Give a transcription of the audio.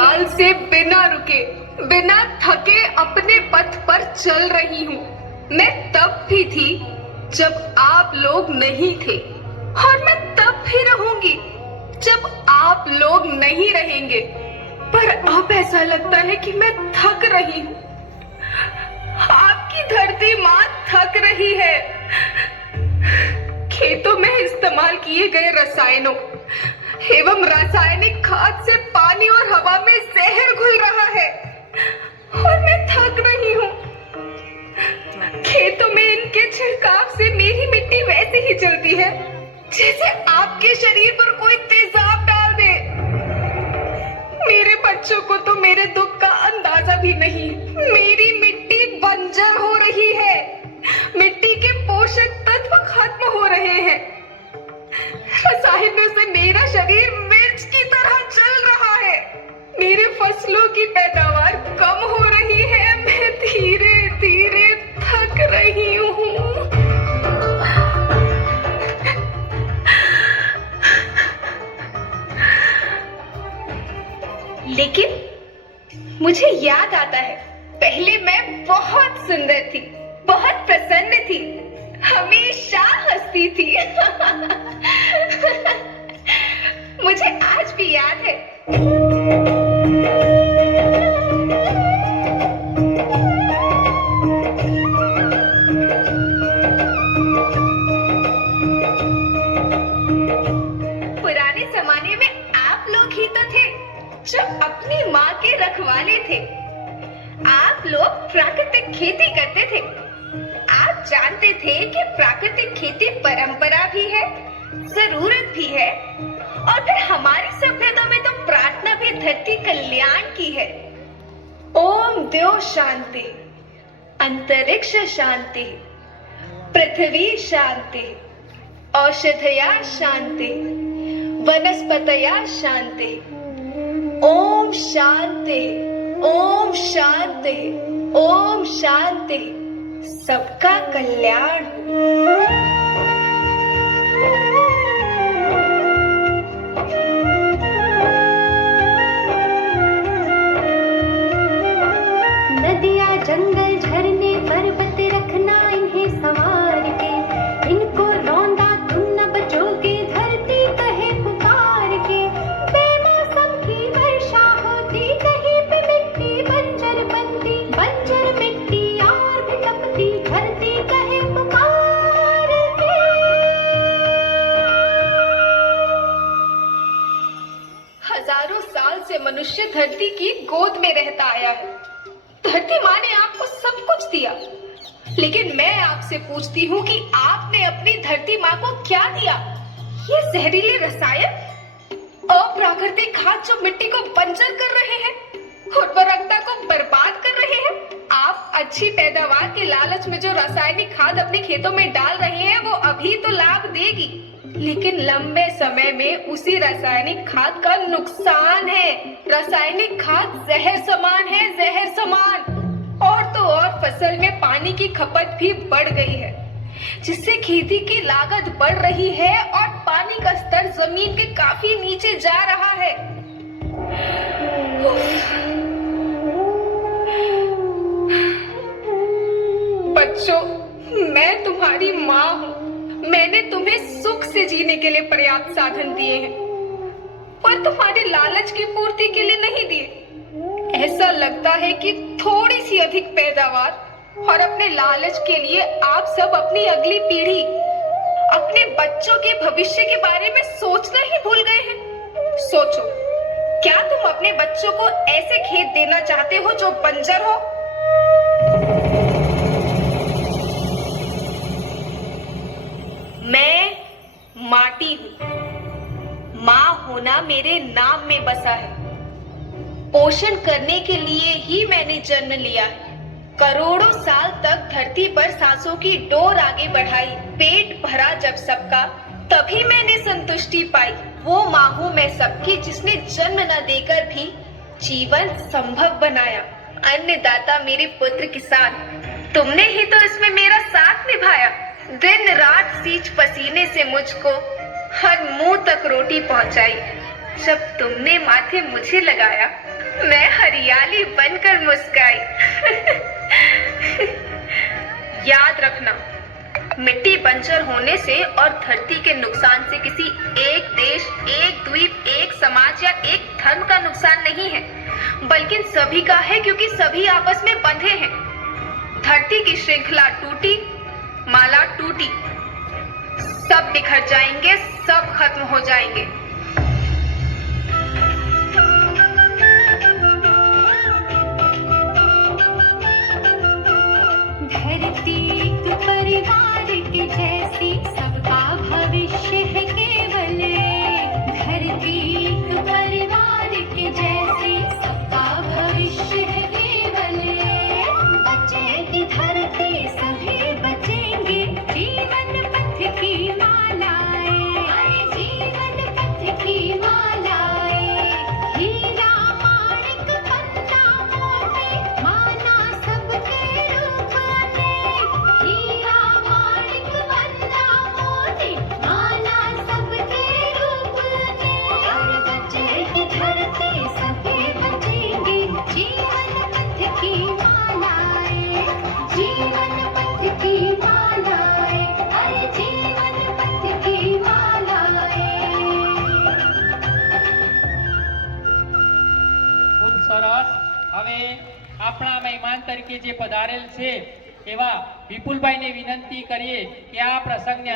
साल से बिना रुके, बिना थके अपने पथ पर चल रही हूँ। मैं तब भी थी जब आप लोग नहीं थे, और मैं तब भी रहूंगी जब आप लोग नहीं रहेंगे। पर अब ऐसा लगता है कि मैं थक रही हूँ। आपकी धरती माँ थक रही है। खेतों में इस्तेमाल किए गए रसायनों एवं रासायनिक खाद से पानी और हवा में जहर घुल रहा है, और मैं थक रही हूँ। खेतों में इनके छिड़काव से मेरी मिट्टी वैसे ही चलती है जैसे आपके शरीर पर कोई तेजाब डाल दे। मेरे बच्चों को तो मेरे दुख का अंदाजा भी नहीं। मेरी मिट्टी बंजर हो रही है, मिट्टी के पोषक तत्व खत्म हो रहे हैं। रसायनों से मेरा शरीर मिर्च की तरह जल रहा है। मेरे फसलों की पैदावार कम हो रही है। मैं धीरे धीरे थक रही हूँ। लेकिन मुझे याद आता है, पहले मैं बहुत सुंदर थी, बहुत प्रसन्न थी, हमेशा हंसती थी। मुझे आज भी याद है। पुराने जमाने में आप लोग ही तो थे जो अपनी माँ के रखवाले थे। आप लोग प्राकृतिक खेती करते थे। आप जानते थे कि प्राकृतिक खेती परंपरा भी है, जरूरत भी है, और फिर हमारी सभ्यता में तो प्रार्थना भी धरती कल्याण की है। ओम द्यो शांति, अंतरिक्ष शांति, पृथ्वी शांति, औषधया शांति, वनस्पतया शांति। ओम शांति, ओम शांति, ओम शांति। सबका कल्याण। नदियाँ, जंगल, झरने, पर्वत रखना इन्हें संवार के, इनको रौंदा तुम न बचोगे, धरती कहे पुकार के। बेमौसम की वर्षा होती, कहीं पे मिट्टी बंजर बनती, बंजर मिट्टी और भी तपती, धरती कहे पुकार के। हजारों साल से मनुष्य धरती की गोद में रहता आया है। धरती माँ ने आपको सब कुछ दिया, लेकिन मैं आपसे पूछती हूँ कि आपने अपनी धरती माँ को क्या दिया? ये जहरीले रसायन, अप्राकृतिक खाद जो मिट्टी को बंजर कर रहे हैं, उर्वरकता को बर्बाद कर रहे हैं। आप अच्छी पैदावार के लालच में जो रासायनिक खाद अपने खेतों में डाल रहे हैं, वो अभी तो लाभ देगी, लेकिन लंबे समय में उसी रासायनिक खाद का नुकसान है। रासायनिक खाद जहर समान है, जहर समान। और तो और फसल में पानी की खपत भी बढ़ गई है, जिससे खेती की लागत बढ़ रही है और पानी का स्तर जमीन के काफी नीचे जा रहा है। बच्चों, मैं तुम्हारी माँ हूँ। मैंने तुम्हें सुख से जीने के लिए पर्याप्त साधन दिए हैं, पर तुम्हारे लालच की पूर्ति के लिए नहीं दिए। ऐसा लगता है कि थोड़ी सी अधिक पैदावार और अपने लालच के लिए आप सब अपनी अगली पीढ़ी, अपने बच्चों के भविष्य के बारे में सोचना ही भूल गए हैं। सोचो, क्या तुम अपने बच्चों को ऐसे खेत देना चाहते हो जो बंजर हो? मैं माटी हूँ। माँ होना मेरे नाम में बसा है। पोषण करने के लिए ही मैंने जन्म लिया है। करोड़ों साल तक धरती पर सांसों की डोर आगे बढ़ाई। पेट भरा जब सबका, तभी मैंने संतुष्टि पाई। वो माँ हूँ मैं सबकी, जिसने जन्म न देकर भी जीवन संभव बनाया। अन्नदाता मेरे पुत्र किसान, तुमने ही तो इसमें मेरा साथ निभाया। दिन रात सींच पसीने से मुझको हर मुंह तक रोटी पहुंचाई। जब तुमने माथे मुझे लगाया, मैं हरियाली बनकर मुस्काई। याद रखना, मिट्टी बंजर होने से और धरती के नुकसान से किसी एक देश, एक द्वीप, एक समाज या एक धर्म का नुकसान नहीं है, बल्कि सभी का है, क्योंकि सभी आपस में बंधे हैं। धरती की श्रृंखला टूटी, माला टूटी, सब बिखर जाएंगे, सब खत्म हो जाएंगे। धरती एक परिवार के जैसी, सबका भविष्य है केवल। धरती एक परिवार के जैसी, सबका भविष्य है केवल। बचेगी धरती, सभी बचेंगे, जीवन पथ की मालाएं, जीवन पथ की मालाएं। हीरा माणिक पन्ना मोती, माना सबके रूप ने। हीरा माणिक पन्ना मोती, माना सबके रूप ने। और बचेगी धरती, सभी बचेंगे, जीवन पथ की मालाएं, जीवन पथ की मालाएं, अरे जीवन पथ की मालाएं। ખૂબ સરસ. હવે આપણા મહેમાન તરીકે જે પધારેલ છે એવા વિપુલભાઈને વિનંતી કરીએ કે આ પ્રસંગને